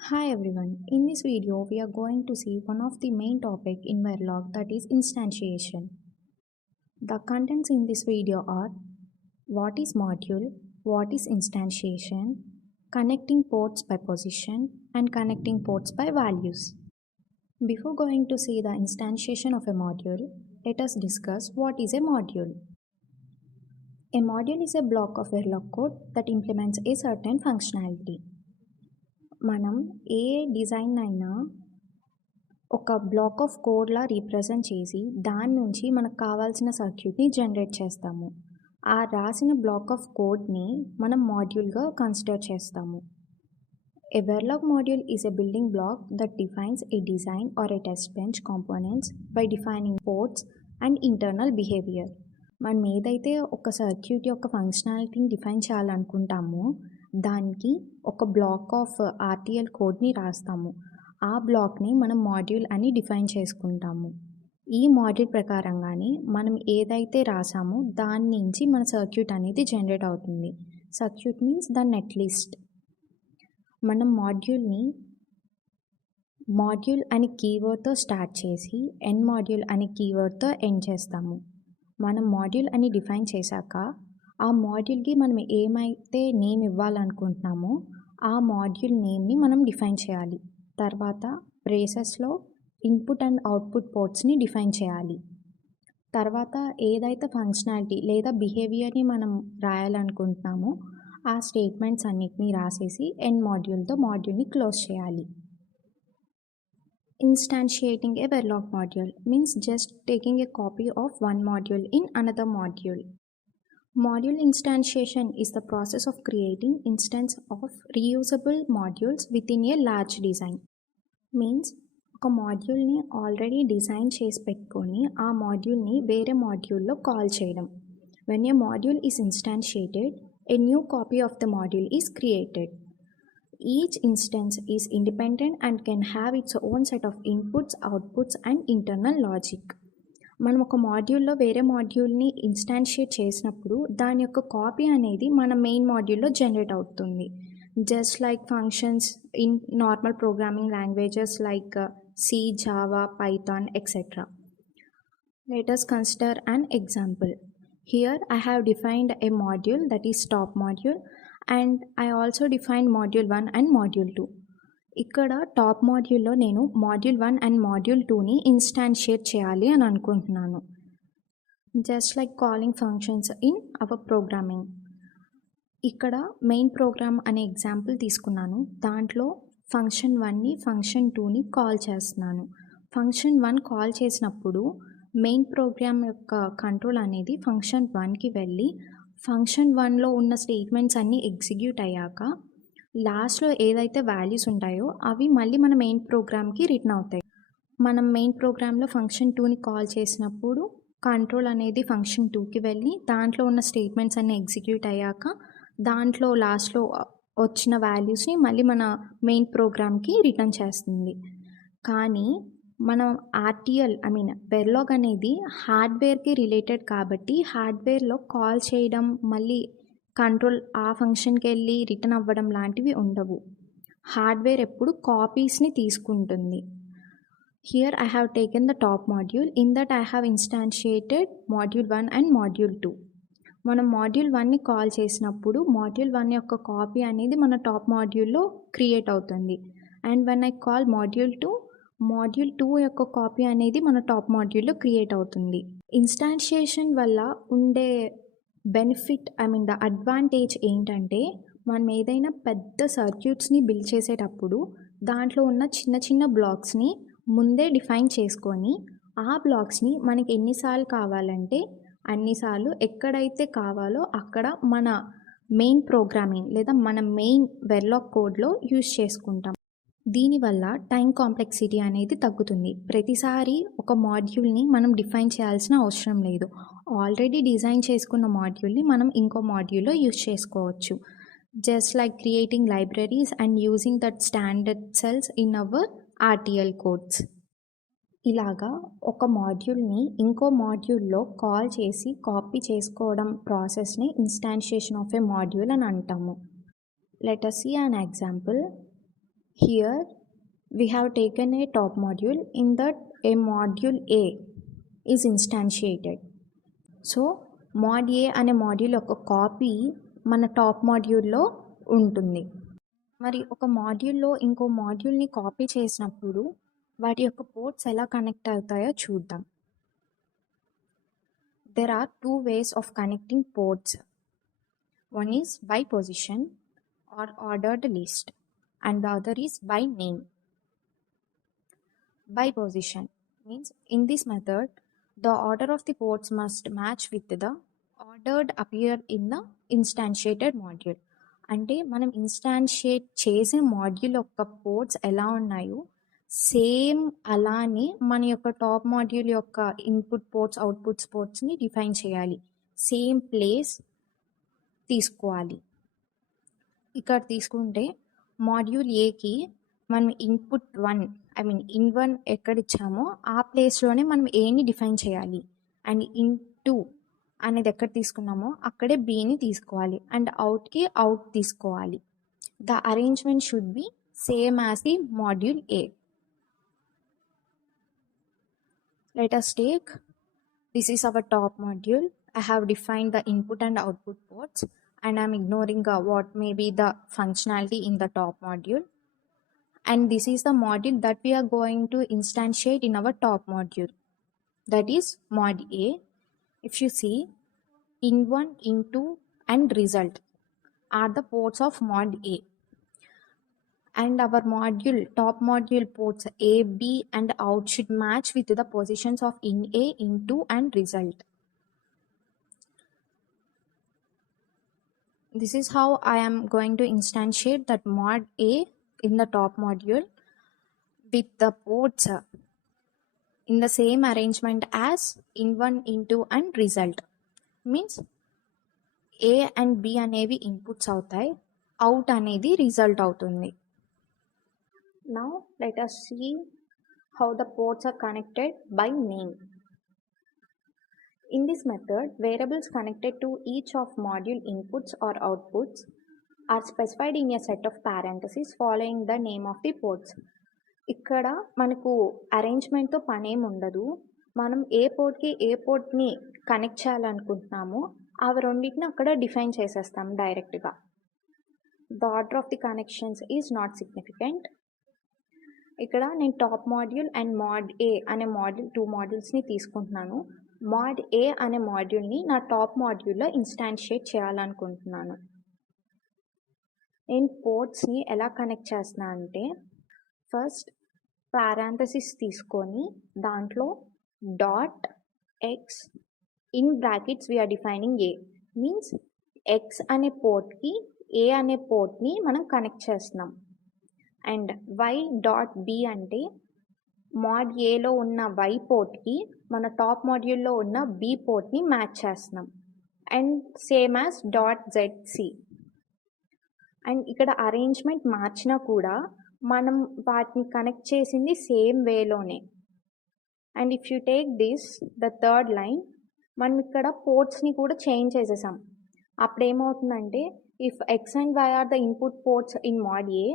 Hi everyone, in this video we are going to see one of the main topic in Verilog, that is instantiation. The contents in this video are what is module, what is instantiation, connecting ports by position and connecting ports by values. Before going to see the instantiation of a module, let us discuss what is a module. A module is a block of Verilog code that implements a certain functionality. మనం ఏ design అయినా ఒక black of కోడ్లా represent చేసి దాని నుంచి మనకు కావాల్సిన సర్క్యూట్ని generate చేస్తాము. ఆ రాసిన బ్లాక్ ఆఫ్ కోడ్ని మనం మాడ్యూల్గా కన్సిడర్ చేస్తాము. A Verilog module is a building block that defines a design or a test bench components by defining ports and internal behavior. మనం ఏదైతే ఒక సర్క్యూట్ యొక్క ఫంక్షనాలిటీని డిఫైన్ చేయాలనుకుంటామో దానికి ఒక బ్లాక్ ఆఫ్ ఆర్టిఎల్ కోడ్ని రాస్తాము. ఆ బ్లాక్ని మనం మాడ్యూల్ అని డిఫైన్ చేసుకుంటాము. ఈ మాడ్యూల్ ప్రకారంగానే మనం ఏదైతే రాసామో దాని నుంచి మన సర్క్యూట్ అనేది జనరేట్ అవుతుంది. Circuit means the net list. మనం మాడ్యూల్ అనే కీవర్డ్తో స్టార్ట్ చేసి ఎండ్ మాడ్యూల్ అనే కీవర్డ్తో ఎండ్ చేస్తాము. మనం మాడ్యూల్ అని డిఫైన్ చేశాక ఆ మాడ్యూల్కి మనం ఏమైతే నేమ్ ఇవ్వాలనుకుంటున్నామో ఆ మాడ్యూల్ నేమ్ని మనం డిఫైన్ చేయాలి. తర్వాత బ్రేసెస్లో ఇన్పుట్ అండ్ అవుట్పుట్ పోర్ట్స్ని డిఫైన్ చేయాలి. తర్వాత ఏదైతే ఫంక్షనాలిటీ లేదా బిహేవియర్ని మనం రాయాలనుకుంటున్నామో ఆ స్టేట్మెంట్స్ అన్నిటినీ రాసేసి ఎండ్ మాడ్యూల్తో మాడ్యూల్ని క్లోజ్ చేయాలి. Instantiating a Verilog module means just taking a copy of one module in another module. Module instantiation is the process of creating instance of reusable modules within a large design. Means ఒక మాడ్యూల్ని already design చేసి పెట్టుకొని ఆ మాడ్యూల్ని వేరే మాడ్యూల్లో call చేయడం. When a module is instantiated, a new copy of the module is created. Each instance is independent and can have its own set of inputs, outputs and internal logic. మనం ఒక మాడ్యూల్లో వేరే మాడ్యూల్ని ఇన్స్టాన్షియేట్ చేసినప్పుడు దాని యొక్క copy అనేది మన main మాడ్యూల్లో జనరేట్ అవుతుంది. Just like functions in normal programming languages like C, Java, Python, etc. Let us consider an example. Here I have defined a module, that is top module, and I also defined module 1 and module 2. ఇక్కడ top మాడ్యూల్లో నేను module 1 and module 2ని instantiate చేయాలి అని అనుకుంటున్నాను. Just like calling functions in our programming. ఇక్కడ main programme అనే example తీసుకున్నాను. దాంట్లో ఫంక్షన్ 1ని ఫంక్షన్ 2ని కాల్ చేస్తున్నాను. ఫంక్షన్ 1 కాల్ చేసినప్పుడు మెయిన్ ప్రోగ్రామ్ యొక్క కంట్రోల్ అనేది ఫంక్షన్ 1కి వెళ్ళి ఫంక్షన్ 1లో ఉన్న స్టేట్మెంట్స్ అన్నీ ఎగ్జిక్యూట్ అయ్యాక లాస్ట్లో ఏదైతే వాల్యూస్ ఉంటాయో అవి మళ్ళీ మన మెయిన్ ప్రోగ్రామ్కి రిటర్న్ అవుతాయి. మనం మెయిన్ ప్రోగ్రాంలో ఫంక్షన్ 2ని కాల్ చేసినప్పుడు కంట్రోల్ అనేది ఫంక్షన్ 2కి వెళ్ళి దాంట్లో ఉన్న స్టేట్మెంట్స్ అన్నీ ఎగ్జిక్యూట్ అయ్యాక దాంట్లో లాస్ట్లో వచ్చిన వాల్యూస్ని మళ్ళీ మన మెయిన్ ప్రోగ్రామ్కి రిటర్న్ చేస్తుంది. కానీ మనం వెరిలాగ్ అనేది హార్డ్వేర్కి రిలేటెడ్ కాబట్టి హార్డ్వేర్లో కాల్ చేయడం మళ్ళీ కంట్రోల్ ఆ ఫంక్షన్కి వెళ్ళి రిటర్న్ అవ్వడం లాంటివి ఉండవు. హార్డ్వేర్ ఎప్పుడు కాపీస్ని తీసుకుంటుంది. Here I have taken the top module. In that I have instantiated module 1 and module 2. మనం మాడ్యూల్ 1ని కాల్ చేసినప్పుడు మాడ్యూల్ 1 యొక్క కాపీ అనేది మన టాప్ మాడ్యూల్లో క్రియేట్ అవుతుంది. And when I call module 2, module 2 యొక్క కాపీ అనేది మన టాప్ మాడ్యూల్లో క్రియేట్ అవుతుంది. ఇన్స్టాన్షియేషన్ వల్ల ఉండే బెనిఫిట్ ద అడ్వాంటేజ్ ఏంటంటే మనం ఏదైనా పెద్ద సర్క్యూట్స్ని బిల్డ్ చేసేటప్పుడు దాంట్లో ఉన్న చిన్న చిన్న బ్లాక్స్ని ముందే డిఫైన్ చేసుకొని ఆ బ్లాక్స్ని మనకి ఎన్నిసార్లు కావాలంటే అన్నిసార్లు ఎక్కడైతే కావాలో అక్కడ మన మెయిన్ ప్రోగ్రామింగ్ లేదా మన మెయిన్ వెరిలాగ్ కోడ్లో యూజ్ చేసుకుంటాం. దీనివల్ల టైం కాంప్లెక్సిటీ అనేది తగ్గుతుంది. ప్రతిసారి ఒక మాడ్యూల్ని మనం డిఫైన్ చేయాల్సిన అవసరం లేదు. ఆల్రెడీ డిజైన్ చేసుకున్న మాడ్యూల్ని మనం ఇంకో మాడ్యూల్లో యూజ్ చేసుకోవచ్చు. Just like creating libraries and using that standard cells in our RTL codes. ఇలాగా ఒక మాడ్యూల్ని ఇంకో మాడ్యూల్లో కాల్ చేసి కాపీ చేసుకోవడం ప్రాసెస్ని ఇన్స్టాన్షియేషన్ ఆఫ్ ఏ మాడ్యూల్ అని అంటాము. Let us see an example. Here we have taken a top module. In that, a module A is instantiated. So mod A అనే మాడ్యూల్ యొక్క కాపీ మన టాప్ మాడ్యూల్లో ఉంటుంది. మరి ఒక మాడ్యూల్లో ఇంకో మాడ్యూల్ని కాపీ చేసినప్పుడు వాటి యొక్క పోర్ట్స్ ఎలా కనెక్ట్ అవుతాయో చూద్దాం. There are two ways of connecting ports. One is by position or ordered list, and the other is by name. By position means in this method, the order of the ports must match with the ordered appear in the instantiated module. అంటే మనం instantiate చేసే module యొక్క ports ఎలా ఉన్నాయో same అలానే మన యొక్క top module యొక్క ఇన్పుట్ పోర్ట్స్ అవుట్పుట్స్ పోర్ట్స్ని డిఫైన్ చేయాలి. సేమ్ ప్లేస్ తీసుకోవాలి. ఇక్కడ తీసుకుంటే మాడ్యూల్ ఏకి మనం ఇన్పుట్ 1 ఇన్ 1 ఎక్కడ ఇచ్చామో ఆ ప్లేస్లోనే మనం ఏని డిఫైన్ చేయాలి. అండ్ ఇన్ 2 అనేది ఎక్కడ తీసుకున్నామో అక్కడే బిని తీసుకోవాలి. అండ్ అవుట్కి అవుట్ తీసుకోవాలి. The arrangement should be same as the module A. Let us take, this is our top module. I have defined the input and output ports, and I am ignoring what may be the functionality in the top module. And this is the module that we are going to instantiate in our top module. That is mod A. If you see, in1, in2 and result are the ports of mod A. And our module, top module ports A, B and out should match with the positions of in A, in2 and result. This is how I am going to instantiate that mod A in the top module with the ports in the same arrangement as in1, in2 and result. Means A and B అనేవి inputs అవుతాయి, out అనేది result అవుతుంది. Now let us see how the ports are connected by name. In this method, variables connected to each of module inputs or outputs are specified in a set of parentheses following the name of the ports. ఇక్కడ మనకు అరేంజ్మెంట్తో పనేం ఉండదు. మనం ఏ పోర్ట్కి ఏ పోర్ట్ని connect చేయాలనుకుంటున్నామో అవి రెండింటిని అక్కడ define చేసేస్తాం డైరెక్ట్గా. The order of the connections is not significant. ఇక్కడ నేను టాప్ మాడ్యూల్ అండ్ మాడ్ ఏ అనే మాడ్యూల్ 2 మాడ్యూల్స్ని తీసుకుంటున్నాను. మాడ్ ఏ అనే మాడ్యూల్ని నా టాప్ మాడ్యూల్లో ఇన్స్టాన్షియేట్ చేయాలనుకుంటున్నాను. నేను పోర్ట్స్ని ఎలా కనెక్ట్ చేస్తున్నా అంటే, ఫస్ట్ పారాంథసిస్ తీసుకొని దాంట్లో dot x in brackets we're defining a. Means x అనే పోర్ట్కి ఏ అనే పోర్ట్ని మనం కనెక్ట్ చేస్తున్నాం. అండ్ వై డాట్ బి అంటే మాడ్ ఏలో ఉన్న వై పోర్ట్కి మన టాప్ మాడ్యూల్లో ఉన్న బి పోర్ట్ని మ్యాచ్ చేస్తున్నాం. అండ్ సేమ్ యాజ్ డాట్ జెడ్-సి. అండ్ ఇక్కడ అరేంజ్మెంట్ మార్చినా కూడా మనం వాటిని కనెక్ట్ చేసింది సేమ్ వేలోనే. And if you take this the third line, మనం ఇక్కడ పోర్ట్స్ని కూడా చేంజ్ చేసేసాం. అప్పుడు ఏమవుతుందంటే, if X and Y are the input ports in mode A,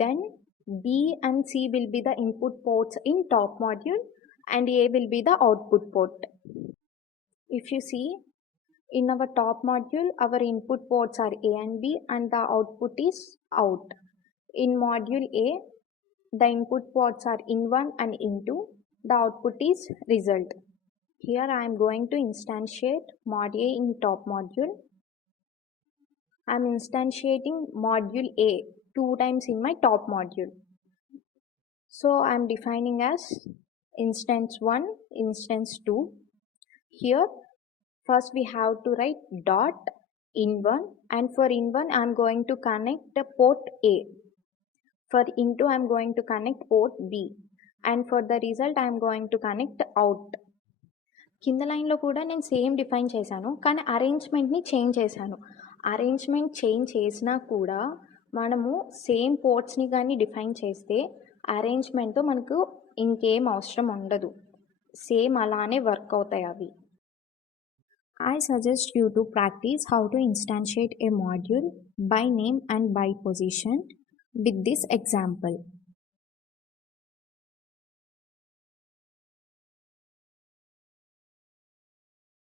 then B and C will be the input ports in top module and A will be the output port. If you see, in our top module, our input ports are A and B and the output is out. In module A, the input ports are in1 and in2, the output is result. Here I am going to instantiate mod A in top module. I am instantiating module A 2 times in my top module. So I am defining as instance 1, instance 2. Here first we have to write dot in1, and for in1 I am going to connect the port A. For in2 I am going to connect port B, and for the result I am going to connect out. కింద లైన్లో కూడా నేను same define చేశాను, కానీ అరేంజ్మెంట్ని change చేశాను. Arrangement change చేసినా కూడా మనము సేమ్ పోర్ట్స్ని కానీ డిఫైన్ చేస్తే అరేంజ్మెంట్తో మనకు ఇంకేం అవసరం ఉండదు, సేమ్ అలానే వర్క్ అవుతాయి అవి. I suggest you to practice how to instantiate a module by name and by position with this example.